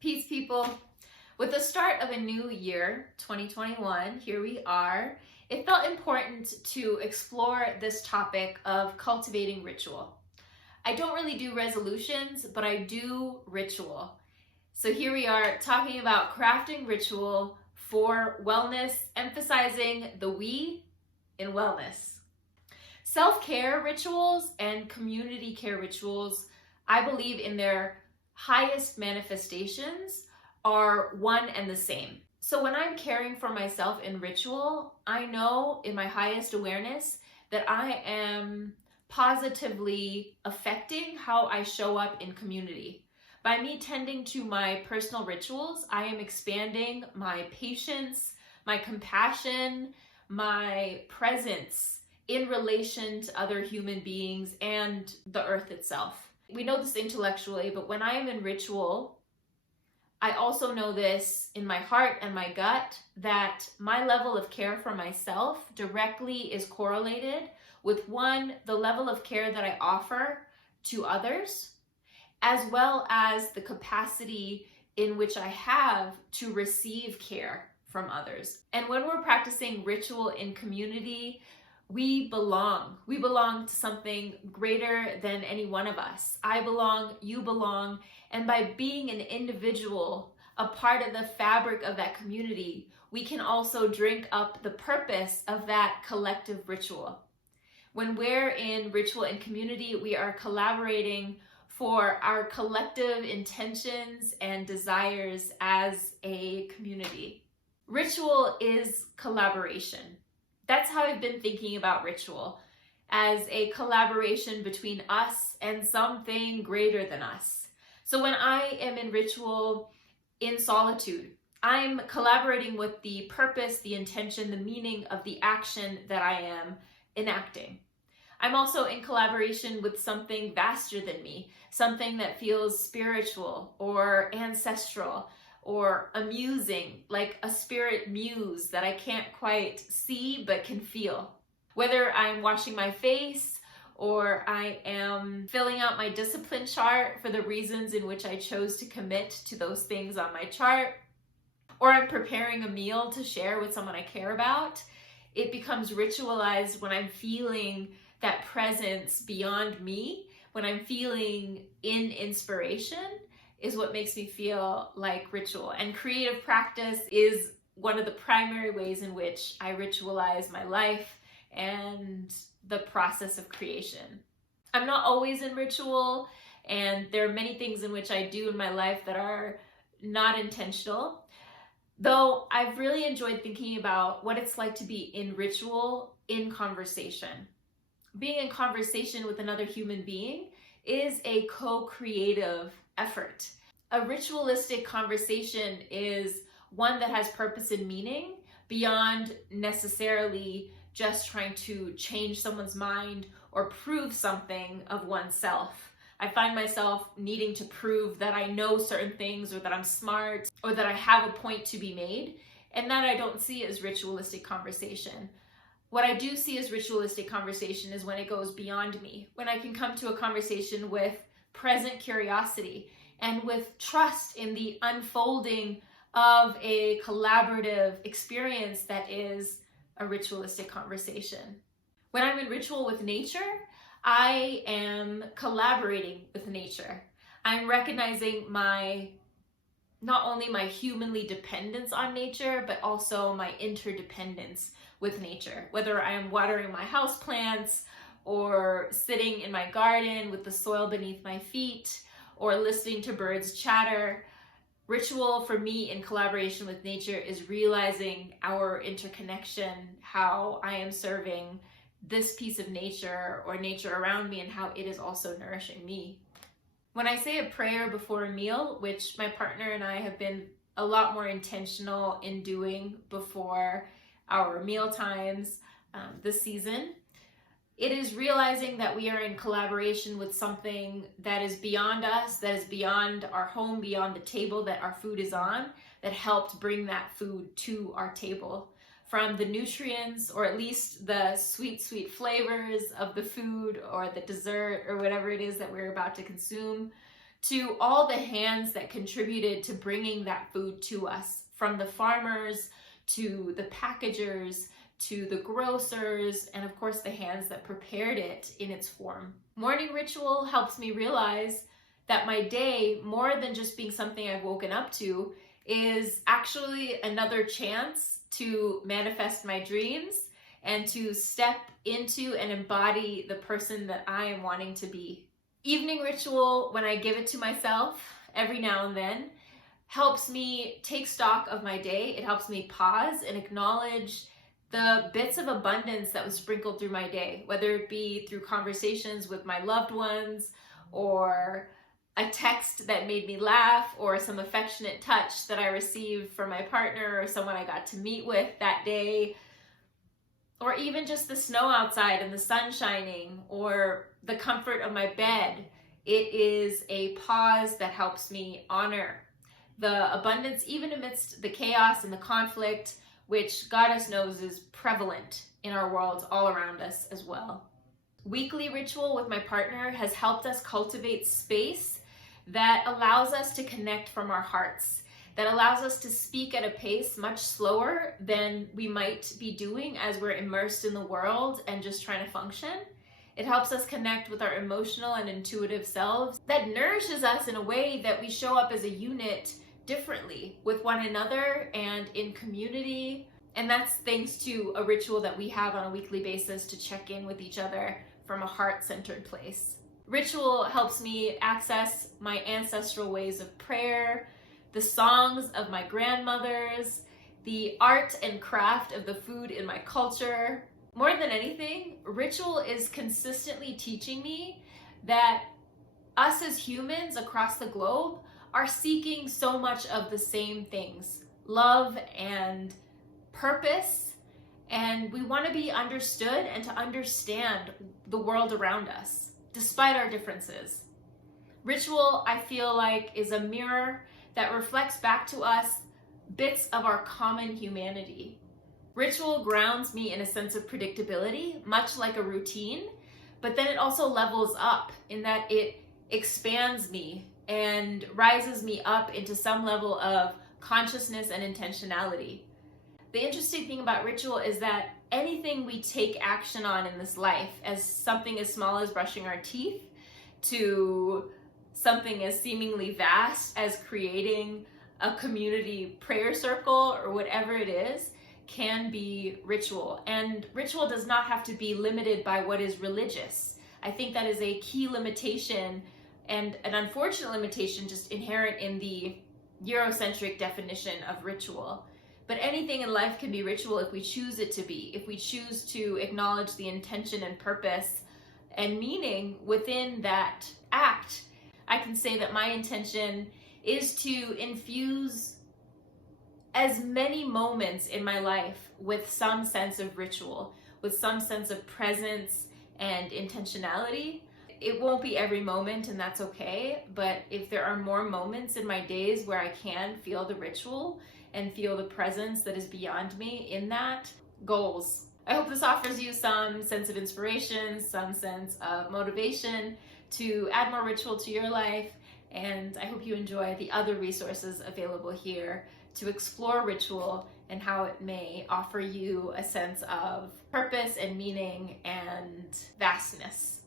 Peace, people. With the start of a new year, 2021, here we are. It felt important to explore this topic of cultivating ritual. I don't really do resolutions, but I do ritual. So here we are talking about crafting ritual for wellness, emphasizing the we in wellness. Self-care rituals and community care rituals, I believe in their highest manifestations are one and the same. So when I'm caring for myself in ritual, I know in my highest awareness that I am positively affecting how I show up in community. By me tending to my personal rituals, I am expanding my patience, my compassion, my presence in relation to other human beings and the earth itself. We know this intellectually, but when I am in ritual, I also know this in my heart and my gut that my level of care for myself directly is correlated with one, the level of care that I offer to others, as well as the capacity in which I have to receive care from others. And when we're practicing ritual in community, we belong. We belong to something greater than any one of us. I belong, you belong, and by being an individual, a part of the fabric of that community, we can also drink up the purpose of that collective ritual. When we're in ritual and community, we are collaborating for our collective intentions and desires as a community. Ritual is collaboration. That's how I've been thinking about ritual, as a collaboration between us and something greater than us. So when I am in ritual in solitude, I'm collaborating with the purpose, the intention, the meaning of the action that I am enacting. I'm also in collaboration with something vaster than me, something that feels spiritual or ancestral or amusing, like a spirit muse that I can't quite see but can feel. Whether I'm washing my face or I am filling out my discipline chart for the reasons in which I chose to commit to those things on my chart, or I'm preparing a meal to share with someone I care about, it becomes ritualized when I'm feeling that presence beyond me, when I'm feeling in inspiration, is what makes me feel like ritual. And creative practice is one of the primary ways in which I ritualize my life and the process of creation. I'm not always in ritual, and there are many things in which I do in my life that are not intentional, though I've really enjoyed thinking about what it's like to be in ritual in conversation. Being in conversation with another human being is a co-creative effort. A ritualistic conversation is one that has purpose and meaning beyond necessarily just trying to change someone's mind or prove something of oneself. I find myself needing to prove that I know certain things or that I'm smart or that I have a point to be made, and that I don't see as ritualistic conversation. What I do see as ritualistic conversation is when it goes beyond me, when I can come to a conversation with present curiosity and with trust in the unfolding of a collaborative experience that is a ritualistic conversation. When I'm in ritual with nature, I am collaborating with nature. I'm recognizing not only my humanly dependence on nature, but also my interdependence with nature. Whether I am watering my houseplants or sitting in my garden with the soil beneath my feet or listening to birds chatter, ritual for me in collaboration with nature is realizing our interconnection, how I am serving this piece of nature or nature around me and how it is also nourishing me. When I say a prayer before a meal, which my partner and I have been a lot more intentional in doing before our meal times this season, it is realizing that we are in collaboration with something that is beyond us, that is beyond our home, beyond the table that our food is on, that helped bring that food to our table. From the nutrients, or at least the sweet, sweet flavors of the food or the dessert or whatever it is that we're about to consume, to all the hands that contributed to bringing that food to us, from the farmers to the packagers to the grocers, and of course the hands that prepared it in its form. Morning ritual helps me realize that my day, more than just being something I've woken up to, is actually another chance to manifest my dreams and to step into and embody the person that I am wanting to be. Evening ritual, when I give it to myself every now and then, helps me take stock of my day. It helps me pause and acknowledge the bits of abundance that was sprinkled through my day, whether it be through conversations with my loved ones, or a text that made me laugh, or some affectionate touch that I received from my partner or someone I got to meet with that day, or even just the snow outside and the sun shining, or the comfort of my bed. It is a pause that helps me honor the abundance, even amidst the chaos and the conflict, which Goddess knows is prevalent in our world all around us as well. Weekly ritual with my partner has helped us cultivate space that allows us to connect from our hearts, that allows us to speak at a pace much slower than we might be doing as we're immersed in the world and just trying to function. It helps us connect with our emotional and intuitive selves that nourishes us in a way that we show up as a unit differently with one another and in community. And that's thanks to a ritual that we have on a weekly basis to check in with each other from a heart-centered place. Ritual helps me access my ancestral ways of prayer, the songs of my grandmothers, the art and craft of the food in my culture. More than anything, ritual is consistently teaching me that us as humans across the globe are seeking so much of the same things: love and purpose, and we want to be understood and to understand the world around us, despite our differences. Ritual, I feel like, is a mirror that reflects back to us bits of our common humanity. Ritual grounds me in a sense of predictability, much like a routine, but then it also levels up in that it expands me and rises me up into some level of consciousness and intentionality. The interesting thing about ritual is that anything we take action on in this life, as something as small as brushing our teeth to something as seemingly vast as creating a community prayer circle or whatever it is, can be ritual. And ritual does not have to be limited by what is religious. I think that is a key limitation, and an unfortunate limitation just inherent in the Eurocentric definition of ritual. But anything in life can be ritual if we choose it to be, if we choose to acknowledge the intention and purpose and meaning within that act. I can say that my intention is to infuse as many moments in my life with some sense of ritual, with some sense of presence and intentionality. It won't be every moment, and that's okay, but if there are more moments in my days where I can feel the ritual and feel the presence that is beyond me in that, goals. I hope this offers you some sense of inspiration, some sense of motivation to add more ritual to your life, and I hope you enjoy the other resources available here to explore ritual and how it may offer you a sense of purpose and meaning and vastness.